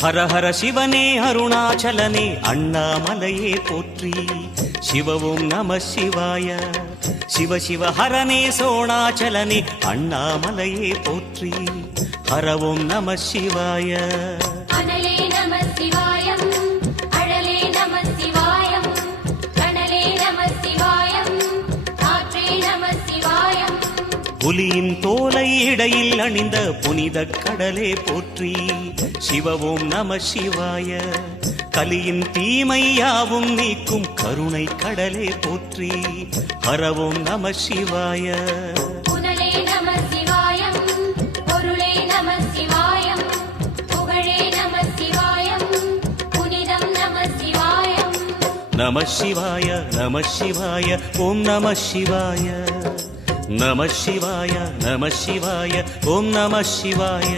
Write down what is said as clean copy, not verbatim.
ஹர ஹர சிவனே அருணாச்சலனே அண்ணாமலையே போற்றி. சிவ ஓம் நம சிவாய. சிவ சிவ ஹரனே சோணாச்சலனே அண்ணாமலையே போற்றி. ஹர ஓம் நம சிவாய. அனலே நம சிவாயம், அழலே நம சிவாயம், கனலே நம சிவாயம், காற்றே நம சிவாயம். புலியின் தோலை இடையில் அணிந்த புனித கடலே போற்றி. சிவ ஓம் நம சிவாய. கலியின் தீமையாவும் நீக்கும் கருணை கடலே போற்றி. ஹர ஓம் நம சிவாய. புனலே நம சிவாயம், பொருளே நம சிவாயம், புகழே நம சிவாயம், புனிதம் நம சிவாயம். நம சிவாய நம சிவாய ஓம் நம சிவாய. நம சிவாய நம சிவாய ஓம் நம சிவாய.